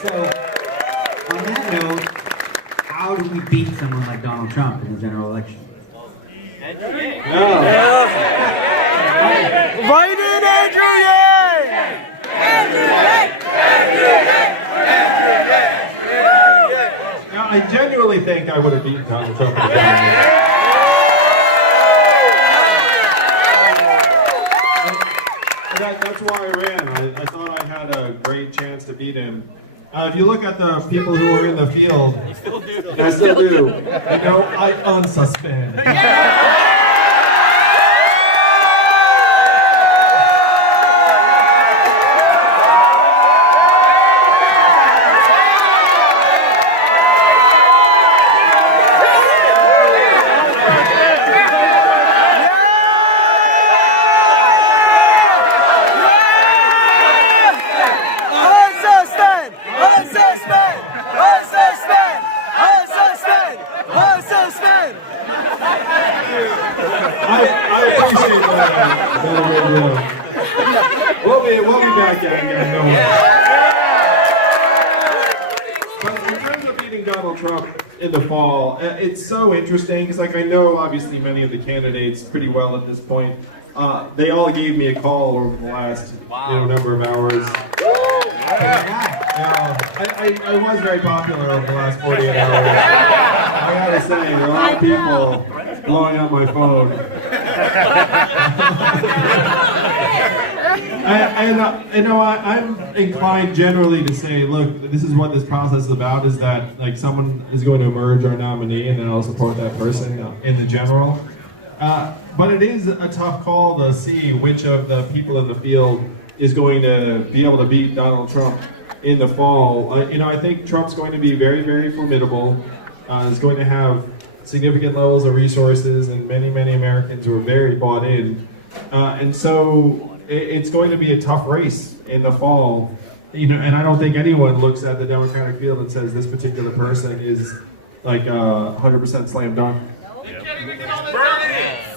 So, on that note, how do we beat someone like Donald Trump in the general election? Write in Andrew Yang! Now, I genuinely think I would have beaten Donald Trump. That's why I ran. I thought I had a great chance to beat him. If you look at the people who are in the field, I still do. I know I unsuspend. I appreciate that. We'll be back at it. But in terms of beating Donald Trump in the fall, it's so interesting because, like, I know obviously many of the candidates pretty well at this point. They all gave me a call over the last number of hours. I was very popular over the last 48 hours. I gotta say, there are a lot of people blowing up my phone. I'm inclined generally to say, look, this is what this process is about, is that like someone is going to emerge our nominee and then I'll support that person in the general. But it is a tough call to see which of the people in the field is going to be able to beat Donald Trump in the fall. I think Trump's going to be very, very formidable. Is going to have significant levels of resources, and many, many Americans who are very bought in. And so it's going to be a tough race in the fall. And I don't think anyone looks at the Democratic field and says this particular person is like 100% slam dunk.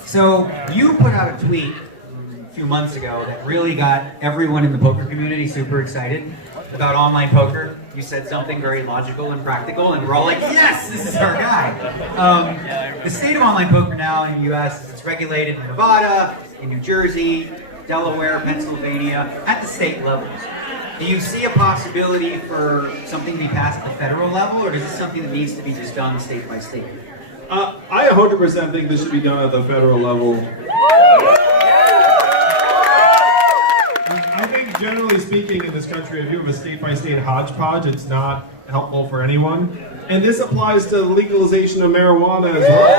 So you put out a tweet a few months ago that really got everyone in the poker community super excited about online poker. You said something very logical and practical, and we're all like, yes, this is our guy. The state of online poker now in the U.S. is regulated in Nevada, in New Jersey, Delaware, Pennsylvania, at the state levels. Do you see a possibility for something to be passed at the federal level, or is this something that needs to be just done state by state? I 100% think this should be done at the federal level. I think generally speaking in this country, if you have a state-by-state hodgepodge, it's not helpful for anyone. And this applies to the legalization of marijuana as well.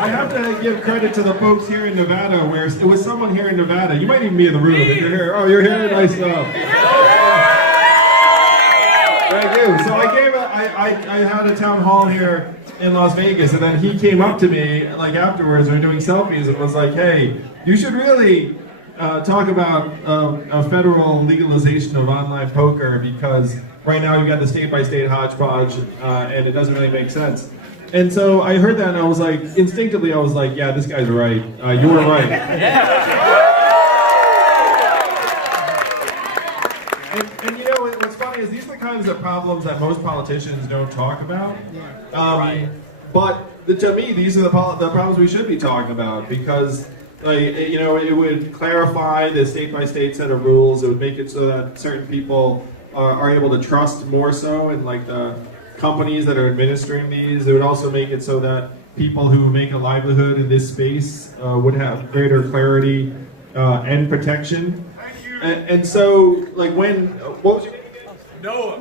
I have to give credit to the folks here in Nevada, where it was someone here in Nevada. You might even be in the room if you're here. Oh, you're here? Nice stuff. Thank you. So I had a town hall here in Las Vegas, and then he came up to me like afterwards, we were doing selfies, and was like, "Hey, you should really talk about a federal legalization of online poker, because right now you've got the state-by-state hodgepodge, and it doesn't really make sense." And so I heard that, and I was like, instinctively, I was like, "Yeah, this guy's right. You were right." And you know, what's funny is these are the kinds of problems that most politicians don't talk about. But to me, these are the problems we should be talking about, because it would clarify the state-by-state set of rules. It would make it so that certain people are able to trust more so in like the companies that are administering these. It would also make it so that people who make a livelihood in this space would have greater clarity and protection. And so, like, what was your name again? Noah.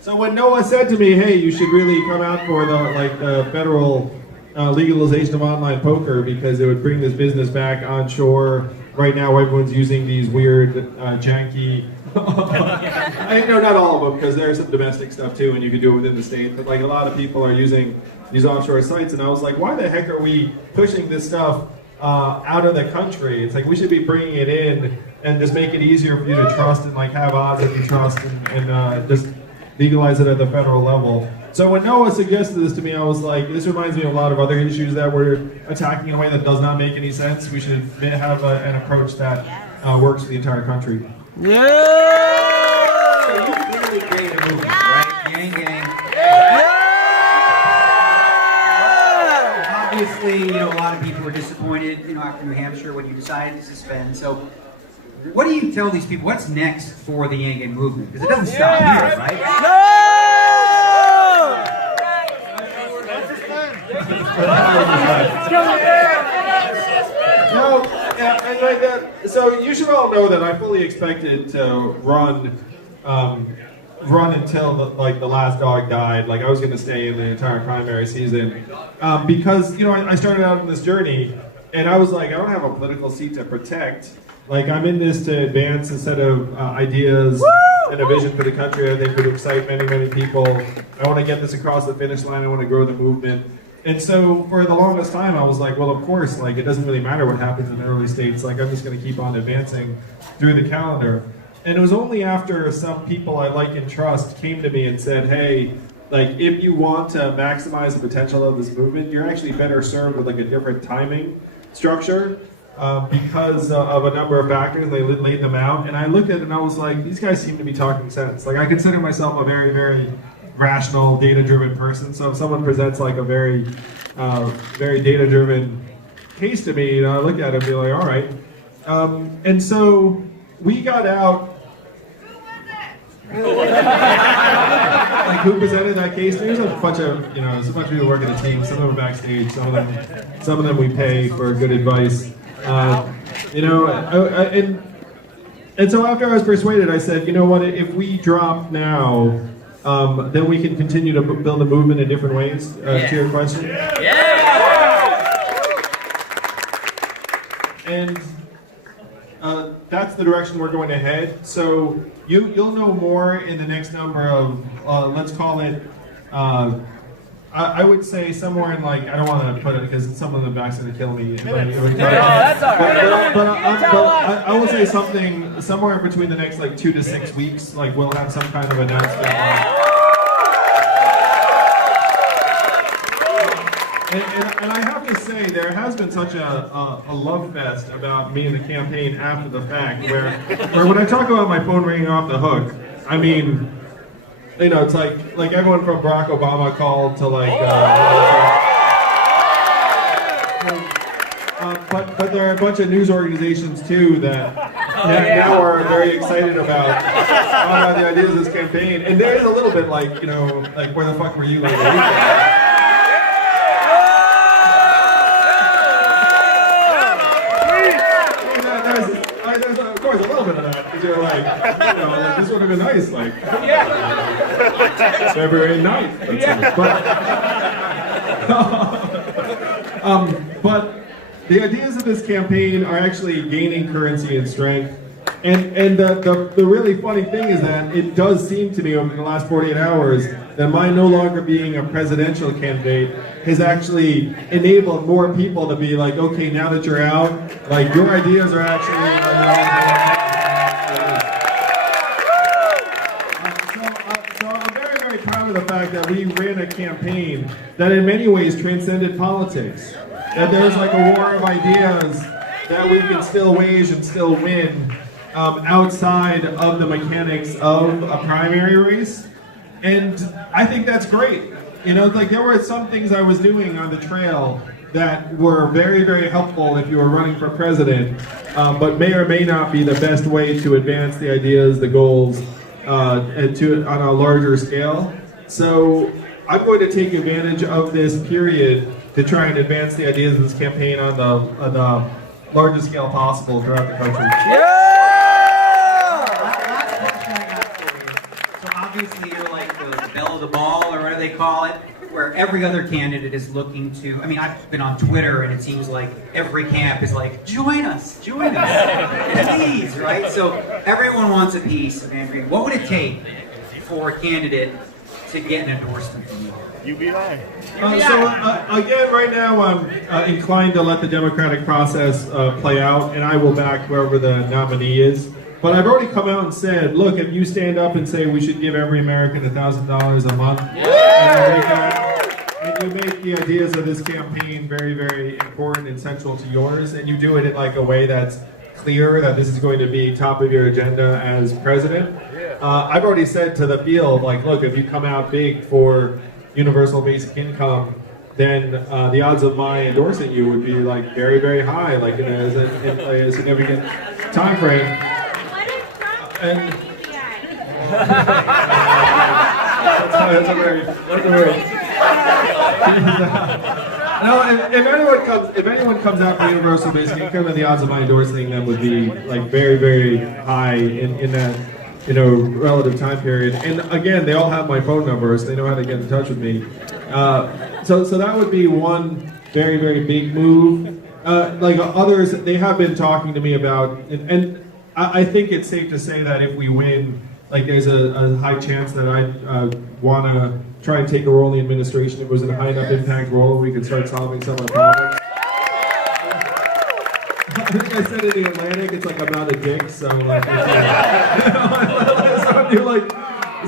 So when Noah said to me, "Hey, you should really come out for the federal legalization of online poker, because it would bring this business back onshore. Right now, everyone's using these weird, janky." I know not all of them, because there's some domestic stuff too, and you can do it within the state. But like a lot of people are using these offshore sites, and I was like, "Why the heck are we pushing this stuff out of the country? It's like we should be bringing it in and just make it easier for you to trust and like have odds that you trust, and just legalize it at the federal level." So when Noah suggested this to me, I was like, this reminds me of a lot of other issues that we're attacking in a way that does not make any sense. We should have an approach that works for the entire country. So you clearly created a movement, right? Yang Gang. Obviously, you know, a lot of people were disappointed, you know, after New Hampshire when you decided to suspend. So, what do you tell these people? What's next for the Yang Gang movement? Because it doesn't stop here, right? No, yeah, and like that. So you should all know that I fully expected to run until the last dog died. Like I was going to stay in the entire primary season because you know I started out on this journey, and I was like, I don't have a political seat to protect. Like I'm in this to advance a set of ideas and a vision for the country I think would excite many, many people. I want to get this across the finish line. I want to grow the movement. And so for the longest time, I was like, well, of course, like it doesn't really matter what happens in the early states. Like I'm just going to keep on advancing through the calendar. And it was only after some people I like and trust came to me and said, hey, like if you want to maximize the potential of this movement, you're actually better served with like a different timing structure because of a number of factors. They laid them out. And I looked at it and I was like, these guys seem to be talking sense. Like I consider myself a very, very rational, data-driven person. So if someone presents like a very, very data-driven case to me, you know, I look at it and be like, all right. And so we got out. Like who presented that case? There's a bunch of, you know, there's a bunch of people working the team. Some of them are backstage. Some of them we pay for good advice. You know, and so after I was persuaded, I said, you know what? If we drop now. Then we can continue to build a movement in different ways. To your question. And that's the direction we're going to head. So you'll know more in the next number of let's call it. I would say somewhere in like I don't want to put it because some of the back's going to kill me. That's all right. But I will say something somewhere in between the next like 2 to 6 weeks. Like we'll have some kind of announcement. And I have to say, there has been such a love fest about me and the campaign after the fact, where when I talk about my phone ringing off the hook, I mean, you know, it's like everyone from Barack Obama called to like. But there are a bunch of news organizations too that now are very excited about the ideas of this campaign, and there is a little bit like, you know, like where the fuck were you like? There's of course a little bit of that because you're like, you know, like this would have been nice, like February 9th. But the ideas of this campaign are actually gaining currency and strength. And the really funny thing is that it does seem to me over the last 48 hours that my no longer being a presidential candidate has actually enabled more people to be like, okay, now that you're out, like your ideas are actually. So I'm very, very proud of the fact that we ran a campaign that in many ways transcended politics. That there's like a war of ideas that we can still wage and still win outside of the mechanics of a primary race. And I think that's great. You know, like there were some things I was doing on the trail that were very, very helpful if you were running for president, but may or may not be the best way to advance the ideas, the goals, and on a larger scale. So I'm going to take advantage of this period to try and advance the ideas of this campaign on the largest scale possible throughout the country. So obviously you're like the belle of the ball, or whatever they call it, where every other candidate is looking to, I mean, I've been on Twitter and it seems like every camp is like, join us, please, right? So everyone wants a piece of Andrew. What would it take for a candidate to get an endorsement from you? UBI. Again, right now I'm inclined to let the democratic process play out, and I will back wherever the nominee is. But I've already come out and said, look, if you stand up and say we should give every American $1,000 a month, and you make the ideas of this campaign very, very important and central to yours, and you do it in like a way that's clear that this is going to be top of your agenda as president. I've already said to the field, like, look, if you come out big for universal basic income, then the odds of my endorsing you would be like very, very high, like in a significant time frame. And that's a very. No, if anyone comes out for universal basic income, then the odds of my endorsing them would be like very, very high in that relative time period. And again, they all have my phone numbers; they know how to get in touch with me. So that would be one very, very big move. Like others, they have been talking to me about, and I think it's safe to say that if we win, like there's a high chance that I'd want to try and take a role in the administration. If it was a high enough impact role, we could start solving some of the problems. I think I said it in the Atlantic, it's like I'm not a dick, so like,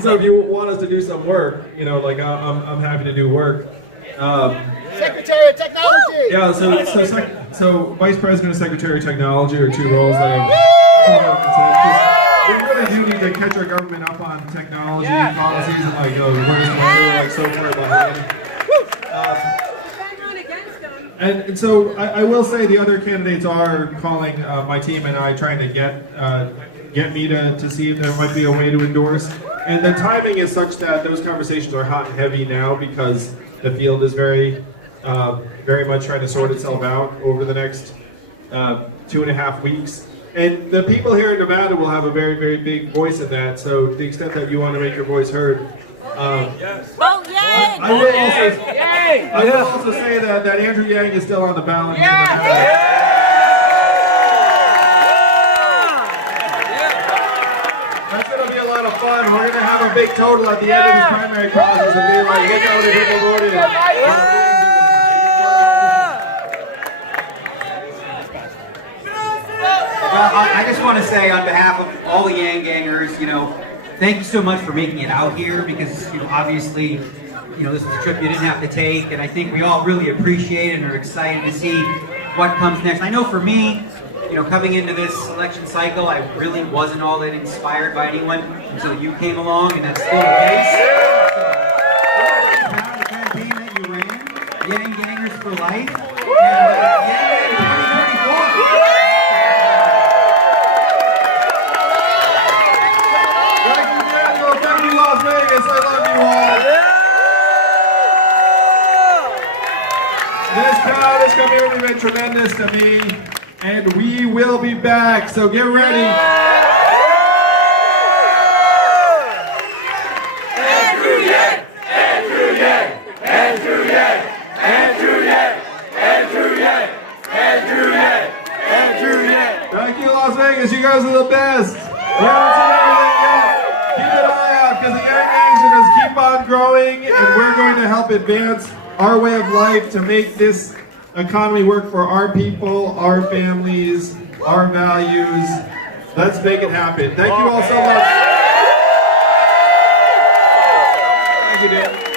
so if you want us to do some work, like I'm happy to do work. Secretary of Technology! Yeah, so Vice President and Secretary of Technology are two roles that we really do need to catch our government up on technology policies and like, we're like so far behind. And so I will say the other candidates are calling my team and I trying to get me to see if there might be a way to endorse. And the timing is such that those conversations are hot and heavy now because the field is very much trying to sort itself out over the next 2.5 weeks. And the people here in Nevada will have a very, very big voice in that. So to the extent that you want to make your voice heard, I will also say that Andrew Yang is still on the ballot here in Nevada. That's going to be a lot of fun. We're going to have a big total at the end of this primary process and be like, look how many people voted. Well, I just want to say on behalf of all the Yang Gangers, thank you so much for making it out here because, obviously, this is a trip you didn't have to take, and I think we all really appreciate it and are excited to see what comes next. I know for me, coming into this election cycle, I really wasn't all that inspired by anyone until you came along, and that's still the case. So, proud of the campaign that you ran, Yang Gangers for Life, and Yang 2034. Las Vegas, I love you all. This crowd has come here, been tremendous to me, and we will be back, so get ready. Andrew Yang! Andrew Yang! Andrew Yang! Andrew Yang! Andrew Yang! Andrew Yang! Andrew Yang! Thank you, Las Vegas, you guys are the best. We haven't seen everything yet. Keep an eye out, because the Yang Gangs are going to keep on growing, and we're going to help advance our way of life to make this economy work for our people, our families, our values. Let's make it happen. Thank you all so much. Thank you, Dan.